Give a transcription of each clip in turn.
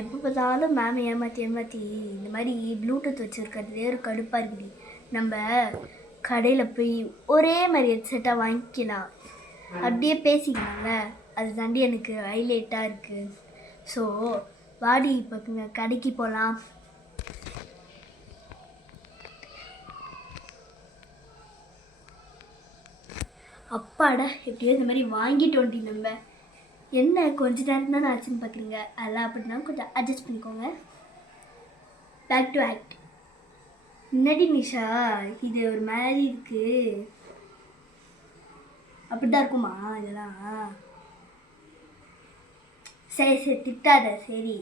எப்போ பார்த்தாலும் மேம் ஏமாற்றி இந்த மாதிரி ப்ளூடூத் வச்சுருக்கிறதுலே ஒரு கடுப்பாக இருக்குது. நம்ம கடையில் போய் ஒரே மாதிரி ஹெட்செட்டாக வாங்கிக்கலாம், அப்படியே பேசிக்கலாம்ல. அது தாண்டி எனக்கு ஹைலைட்டாக இருக்குது. ஸோ வாடி இப்போ கடைக்கு போகலாம். அப்பாடா, எப்படியோ இந்த மாதிரி வாங்கிட்டு வண்டி. நம்ம என்ன கொஞ்ச நேரம் தான் ஆச்சுன்னு பார்க்குறீங்க, அதெல்லாம் அப்படின்னா கொஞ்சம் அட்ஜஸ்ட் பண்ணிக்கோங்க. Back to act. முன்னாடி நிஷா இது ஒரு மாதிரி இருக்குது, அப்படிதான் இருக்குமா இதெல்லாம்? சரி சரி திட்டாத. சரி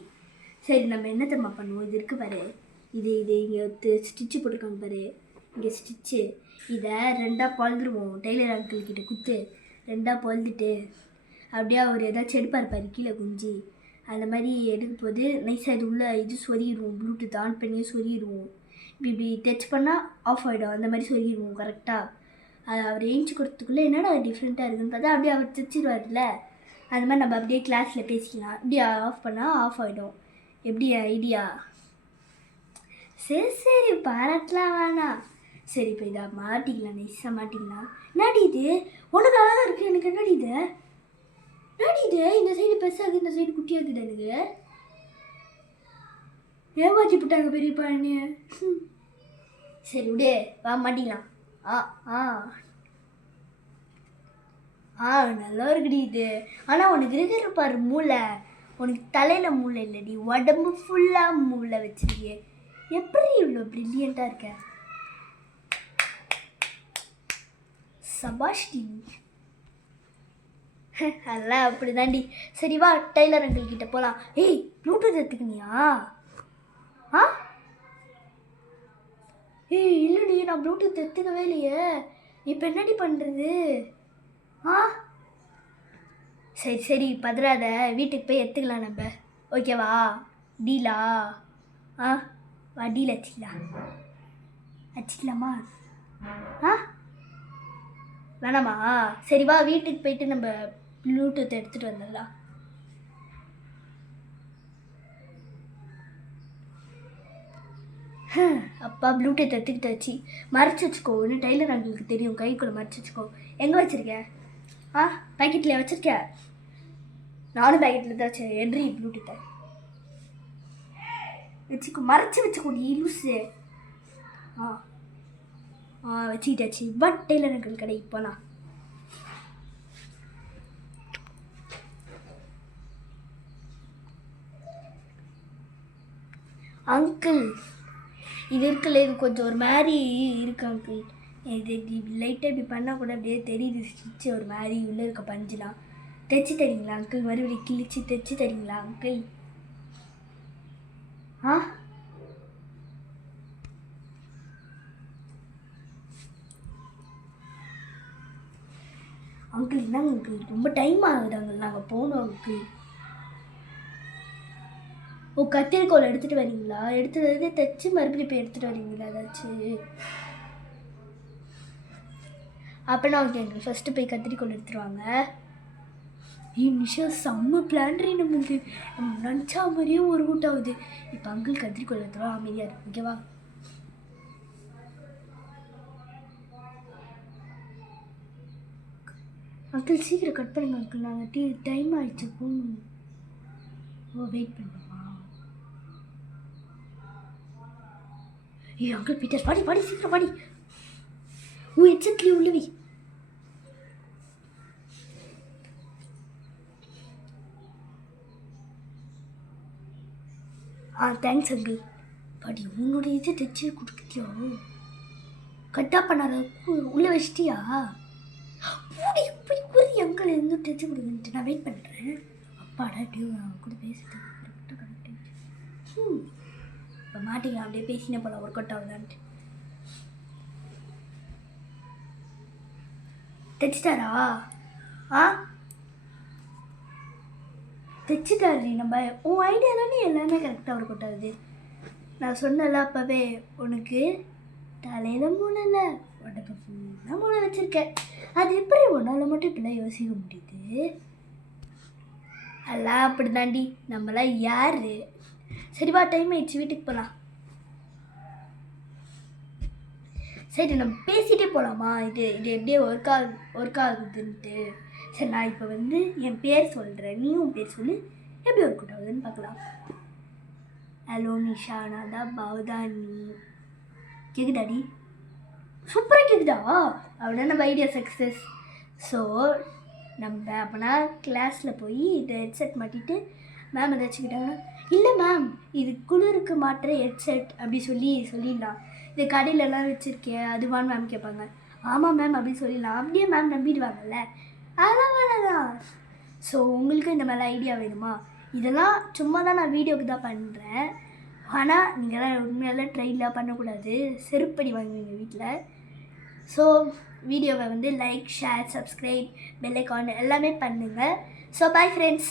சரி நம்ம என்ன தெரியுமா பண்ணுவோம், இது இருக்குது பாரு, இது இங்கே ஸ்டிச்சு போட்டிருக்காங்க பாரு, இங்கே ஸ்டிச்சு. இதை ரெண்டாக பழுதுருவோம். டெய்லர் அங்கிள் கிட்ட குத்து ரெண்டாக பழுதுட்டு அப்படியே அவர் ஏதாச்சும் எடுப்பார் பாரு கீழே குஞ்சு, அந்த மாதிரி எடுக்கும் போது நைஸாக இது உள்ள இது சொருகிடுவோம். ப்ளூடூத் ஆன் பண்ணி சொருகிடுவோம். இப்படி டச் பண்ணால் ஆஃப் ஆகிடும், அந்த மாதிரி சொருகிடுவோம் கரெக்டாக. அது அவர் ஏஞ்சி கொடுத்ததுக்குள்ளே என்னடா டிஃப்ரெண்ட்டாக இருக்குன்னு பார்த்தா அப்படியே அவர் தைச்சிடுவார்ல. அந்த மாதிரி நம்ம அப்படியே கிளாஸில் பேசிக்கலாம். அப்படியே ஆஃப் பண்ணால் ஆஃப் ஆகிடும். எப்படி ஐடியா? சரி சரி பாராட்டலாம் வேணாம். சரி இப்போ இதை மாட்டிக்கலாம், நைஸாக மாட்டிக்கலாம். என்னடி இது உனக்கு அழகாக இருக்குது, எனக்கு என்னடி இது இந்த சைடு பெருசாகுது, இந்த சைடு குட்டியாகுது. எனக்கு ஏமாற்றி போட்டாங்க பெரியப்பா என்ன. சரி விடு, வா மாட்டிக்கலாம். நல்லா இருக்குடி இது. ஆனால் உனக்கு இருக்கிற பாரு மூளை, உனக்கு தலையில் மூளை இல்லைடி, உடம்பு ஃபுல்லாக மூளை வச்சிருக்கே. எப்படி இவ்வளோ ப்ரில்லியண்ட்டாக இருக்க? சபாஷ்டி. அதெல்லாம் அப்படி தாண்டி. சரி வா டெய்லர் அங்கிள் கிட்ட போகலாம். ஏய் ப்ளூடூத் எடுத்துக்கினியா? ஏய் இல்லைடி, நான் ப்ளூடூத் எடுத்துக்கவே இல்லையே. இப்போ என்னடி பண்ணுறது? சரி சரி பதறாத, வீட்டுக்கு போய் எடுத்துக்கலாம் நம்ம. ஓகேவா? டீலா? வா டீல் வச்சுக்கலாமா? வேணாமா? சரி வா வீட்டுக்கு போயிட்டு நம்ம ப்ளூடூத் எடுத்துகிட்டு வந்துடலாம். அப்பா ப்ளூடூத் எடுத்துக்கிட்டு வச்சு மறைச்சி வச்சுக்கோ. இன்னும் டெய்லர் அங்கிளுக்கு தெரியும், கைக்குள்ளே மறைச்சி வச்சுக்கோ. எங்கே வச்சுருக்கேன்? பேக்கெட்டில் வச்சுருக்கேன். நானும் பேக்கெட்டில் தான் வச்சேன். எட்ரி ப்ளூடூத்தை வச்சுக்கோ, மறைச்சி வச்சுக்கோ நீ லூஸு. வச்சுக்கிட்டாச்சு. பட் டெய்லர் அங்கிள் கடைக்கு போகலாம். அங்கிள் இது இருக்குல்ல, இது கொஞ்சம் ஒரு மாதிரி இருக்கு அங்கிள். இது லைட்டாக இப்படி பண்ணால் கூட அப்படியே தெரியுது ஸ்டிச்சு ஒரு மாதிரி உள்ளே இருக்க பஞ்சுலாம். தைச்சி தரீங்களா அங்கிள்? மறுபடியும் கிழிச்சு தைச்சி தரீங்களா அங்கிள்? அங்கிள் என்னங்க அங்கிள், ரொம்ப டைம் ஆகுது அங்கிள், நாங்கள் போகணும் அங்கிள். கத்திரிக்கோள் எடுத்துகிட்டு வரீங்களா? எடுத்துகிட்டு வந்து தைச்சி மறுபடியும் இப்போ எடுத்துகிட்டு வரீங்களா ஏதாச்சும்? அப்படின்னா ஓகே அங்கிள், ஃபஸ்ட்டு போய் கத்திரிக்கோள் எடுத்துருவாங்க. நிஷா செம்ம பிளான்ரி நமக்கு, நம்ம நினச்சா மாதிரியே ஒரு ரூட் ஆகுது. இப்போ அங்கிள் கத்திரிக்கோள் எடுத்துருவோம், அமைதியாக இருக்கு. ஓகேவா? அங்கிள் சீக்கிரம் கட் பண்ணுங்க அங்கிள், நாங்கள் டைம் ஆகிடுச்சு போகணும். வெயிட் பண்ணுமா? ஏய் அங்கிள் பீட்டர் பாடி சீக்கிரம் பாடி. ஹெட்செட்லேயே உள்ளவி. Thanks uncle. பாடி உன்னோட இது தைச்சி கொடுக்குறியோ? கட்டா பண்ணாத உள்ளே வச்சிட்டியா? இப்படி கூறி அங்கிள் இருந்து தைச்சி கொடுக்குன்ட்டு நான் வெயிட் பண்ணுறேன். அப்பாடா டியூ அவன் கூட பேசிட்டு கரெக்டாக கரெக்டாக. இப்போ மாட்டிக்கலாம், அப்படியே பேசினே போல ஒர்க் அவுட் ஆகுதான்ட்டு. தைச்சிட்டாரா? தைச்சிட்டாரு. நம்ம உன் ஐடியா தானே எல்லாமே கரெக்டாக ஒர்க் அவுட் ஆகுது. நான் சொன்னல அப்போவே, உனக்கு தலையில் மூளைல உடம்பு ஃபுல்லாக மூளை வச்சுருக்கேன். அது எப்படி உன்னால் மட்டும் இப்படிலாம் யோசிக்க முடியுது? எல்லாம் அப்படி தாண்டி, நம்மளாம் யார்? சரிவா, டைம் ஆயிடுச்சு, வீட்டுக்கு போகலாம். சரி, நம்ம பேசிகிட்டே போகலாமா? இது எப்படியே ஒர்க் ஆகுதுன்ட்டு. சரி, நான் இப்போ வந்து என் பேர் சொல்கிறேன், நீயும் பேர் சொல்லு, எப்படி ஒர்க் அவுட் ஆகுதுன்னு பார்க்கலாம். ஹலோ நிஷா, நான் தான் பவதானி. கேக்குதாடி? சூப்பராக கேக்குதா? அப்படின்னா நம்ம ஐடியா சக்ஸஸ். ஸோ நம்ம அப்போனா கிளாஸில் போய் இந்த ஹெட்செட் மாட்டிட்டு மேம் ஏதாச்சும் கேட்டாங்கன்னா, இல்லை மேம் இது குளிருக்கு மாட்டுற ஹெட்செட் அப்படி சொல்லிடலாம். இது கடையிலலாம் வச்சுருக்கேன் அதுவான்னு மேம் கேட்பாங்க. ஆமாம் மேம் அப்படி சொல்லிடலாம். அப்படியே மேம் நம்பிடுவாங்கல்ல, அதெல்லாம் வேணாதான். ஸோ உங்களுக்கு இந்த மாதிரி ஐடியா வேணுமா? இதெல்லாம் சும்மா தான் நான் வீடியோவுக்கு தான் பண்ணுறேன். ஆனால் நீங்கள்லாம் உண்மையெல்லாம் ட்ரைலாம் பண்ணக்கூடாது, செருப்படி வாங்குவீங்க வீட்டில். ஸோ வீடியோவை வந்து like, share, subscribe, bell icon எல்லாமே பண்ணுங்கள். So bye friends.